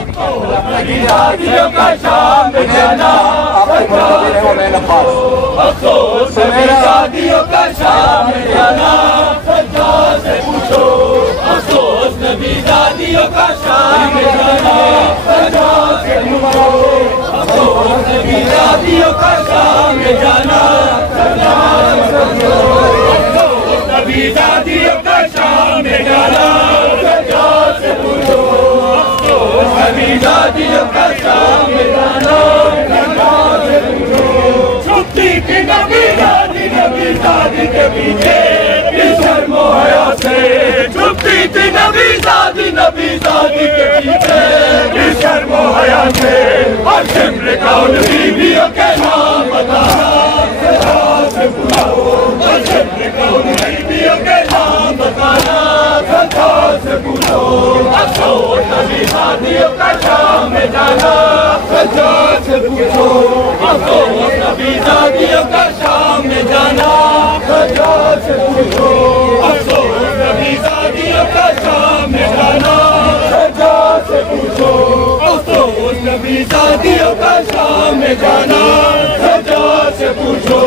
شادیوں کا شام میں جانا افسوس نبی شادیوں کا شام میں جانا سجاد سے پوچھو افسوس نبی شادیوں کا شام میں جانا سجاد سے پوچھو افسوس نبی شادیوں کا شام میں جانا سجاد سے پوچھو افسوس نبی شادیوں کا شام میں جانا سجاد سے پوچھو افسوس نبی شادیوں کا شام میں جانا سجاد سے پوچھو چھٹی کی نبی شادی کے پیچھے شرم و حیا سے چھٹی تھی نبی شادی کے پیچھے شرم و حیا سے اور شمر کون بیویوں کے نام بتانا سجاد سے پوچھو اور شمر کون بیویوں کے نام بتانا سجاد سے پوچھو افسوس نبی شادیوں کا شام میں جانا سجاد سے پوچھو افسوس نبی شادیوں کا شام میں جانا سجاد سے پوچھو افسوس نبی شادیوں کا شام میں جانا سجاد سے پوچھو افسوس نبی شادیوں کا شام میں جانا سجاد سے پوچھو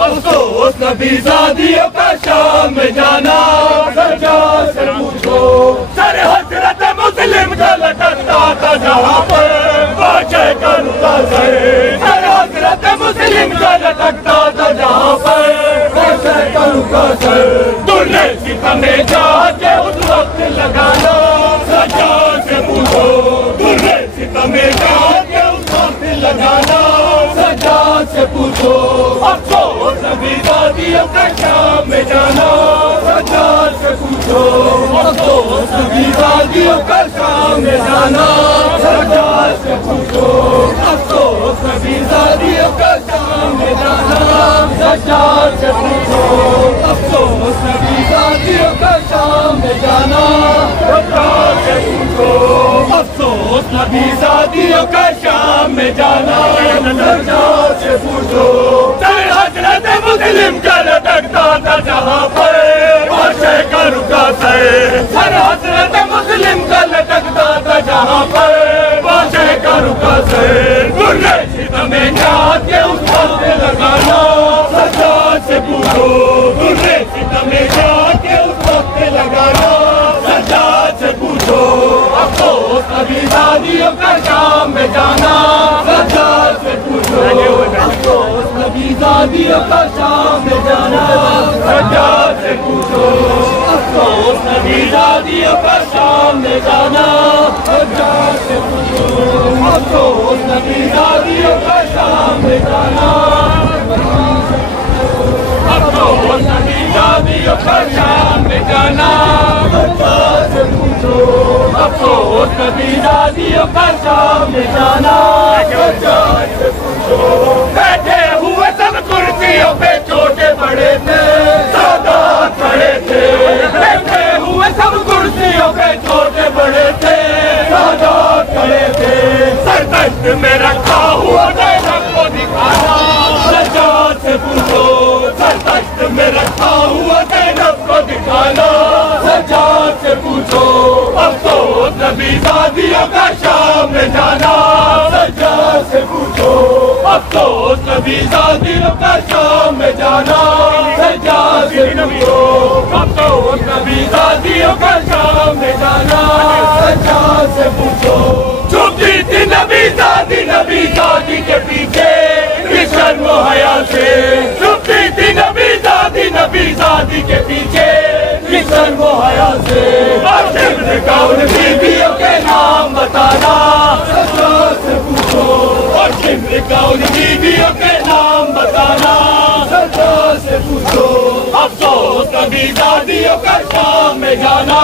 افسوس نبی شادیوں کا شام میں جانا سجاد سے پوچھو سر حضرت مسلم کا لٹکتا تھا جہاں پر واجہ کا رکا سر حضرت مسلم کا لٹکتا تھا جہاں پر واجہ کا رکا سر تُنے ستم جہاں کے اس وقت لگانا سجاد سے پوچھو تُنے ستم جہاں کے اس وقت لگانا سجاد سے پوچھو افسوس نبی شادیوں کا شام میں جانا سجاد سے پوچھو افسوس نبی شادیوں کا شام میں جانا سجاد سے پوچھو افسوس نبی شادیوں کا شام میں جانا سجاد سے پوچھو افسوس نبی شادیوں کا شام میں جانا سجاد سے پوچھو افسوس نبی شادیوں کا شام میں جانا سجاد سے پوچھو سر حضرت مسلم کا لٹکتا تھا جہاں پر واجہ کا رکا سر حضرت مسلم کا لٹکتا تھا جہاں پر واجہ کا رکا سر تُنے ستم جہاں کے اس وقت لگانا سجاد سے پوچھو تُنے ستم جہاں کے اس وقت لگانا سجاد سے پوچھو افسوس نبی شادیوں کا شام میں جانا سجاد سے پوچھو افسوس نبی شادیوں کا شام میں جانا سجاد سے پوچھو افسوس نبی شادیوں کا شام میں جانا سجاد سے پوچھو افسوس نبی شادیوں کا شام میں جانا افسوس نبی شادیوں کا شام میں جانا سجاد سے پوچھو افسوس نبی شادیوں کا شام میں جانا سجاد سے پوچھو بیٹھے ہوئے سب کرسیوں پہ چھوٹے بڑے تھے سادات کھڑے تھے بیٹھے ہوئے سب کرسیوں پہ چھوٹے بڑے تھے سادات کھڑے تھے سر دست میں رکھا ہوا زینب کو دکھانا سجاد سے پوچھو سر دست میں رکھا ہوا زینب کو دکھانا سجاد سے پوچھو افسوس نبی شادیوں کا شام میں جانا سجاد سے پوچھو افسوس نبی شادیوں کا شام میں جانا سجاد سے پوچھو افسوس نبی شادیوں کا شام میں جانا سجاد سے پوچھو چھپتی تھی نبی شادی کے پیچھے شرم و حیا سے چھپتی تھی نبی شادی کے پیچھے شرم و حیا سے اور شمر کون بیویوں کے نام بتانا سجاد سے پوچھو اور شمر کون بیویوں کے نام بتانا سجاد سے پوچھو افسوس نبی شادیوں کا شام میں جانا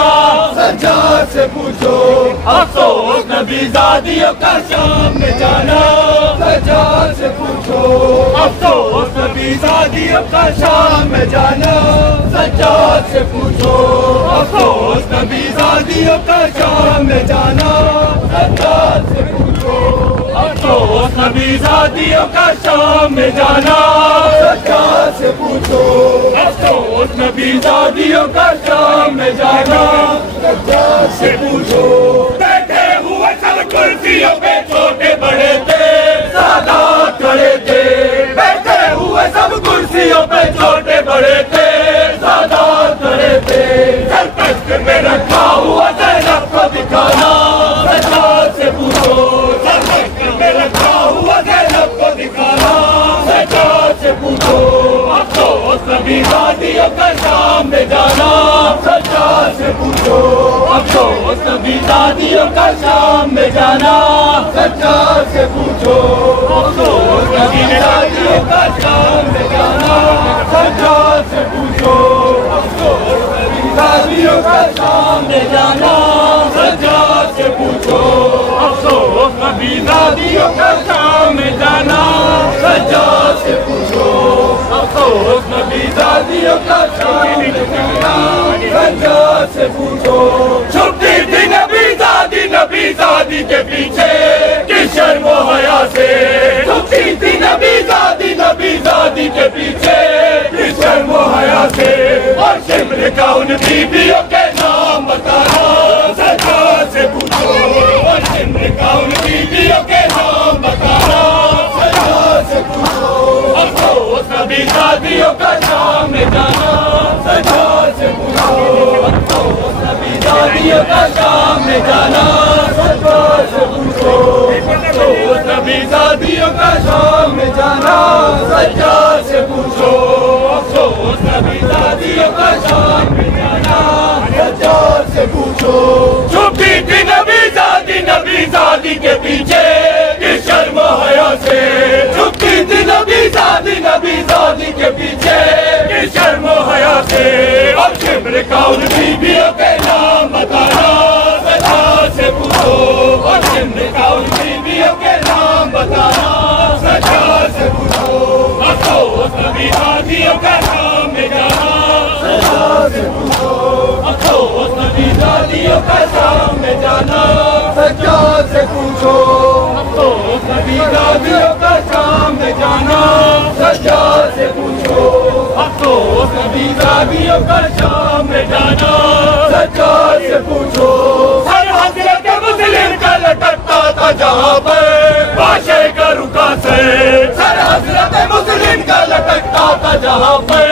سجاد سے پوچھو افسوس نبی شادیوں کا شام میں جانا سجاد سے پوچھو افسوس نبی شادیوں کا شام میں جانا سجاد سے پوچھو افسوس نبی شادیوں کا شام میں جانا سجاد سے پوچھو افسوس نبی شادیوں کا شام میں جانا سجاد سے پوچھو افسوس نبی شادیوں کا شام میں جانا سجاد سے پوچھو بیٹھے ہوئے سب کرسیوں پہ چھوٹے بڑے تھے سادات کھڑے تھے بیٹھے ہوئے سب کرسیوں پہ چھوٹے بڑے تھے سادات کھڑے تھے سر تخت میں رکھا ہوا زینب کو دکھانا سجاد سے پوچھو سر تخت میں رکھا ہوا زینب کو دکھانا سجاد سے پوچھو افسوس نبی زادیوں کا شام میں جانا سجاد سے پوچھو افسوس نبی زادیوں کا شام میں جانا سجاد سے پوچھو افسوس نبی زادیوں کا شام میں جانا سجاد سے پوچھو افسوس نبی زادیوں کا شام میں جانا سجاد سے پوچھو افسوس نبی زادیوں کا شام میں جانا سجاد سے پوچھو افسوس نبی زادیوں کا شام میں جانا سجاد سے پوچھو چھپتی تھی نبی زادی کے پیچھے کس شرم و حیا سے چھپتی تھی نبی زادی کے پیچھے کس شرم و حیا سے اور شمر کا ان بیویوں کے نام بتانا سجاد سے پوچھو اور شمر کا ان بیویوں کے نام بتانا سجاد سے پوچھو افسوس نبی زادیوں کا شام میں جانا سجاد سے پوچھو افسوس نبی زادیوں کا شام میں جانا سجاد سے پوچھو افسوس نبی زادیوں کا شام میں جانا سجاد سے پوچھو افسوس نبی زادیوں کا شام میں جانا سجاد سے پوچھو چھپی تھی نبی زادی کے پیچھے کس شرم و حیا سے چھپتی تھی نبی زادی کے پیچھے کس شرم و حیا سے اور شمر کا ان بیویوں کے نام بتانا سجاد سے پوچھو اور شمر کا ان بیویوں کے نام بتانا سجاد سے پوچھو افسوس نبی زادیوں کا شام میں جانا سجاد سے پوچھو افسوس نبی زادیوں کا شام میں جانا سجاد سے پوچھو افسوس نبی زادیوں کا شام میں جانا سجاد سے پوچھو افسوس نبی زادیوں کا شام میں جانا سجاد سے پوچھو سر حضرت مسلم کا لٹکتا تھا جہاں پر بادشاہ کا رکا سے سر حضرت مسلم کا لٹکتا تھا جہاں پر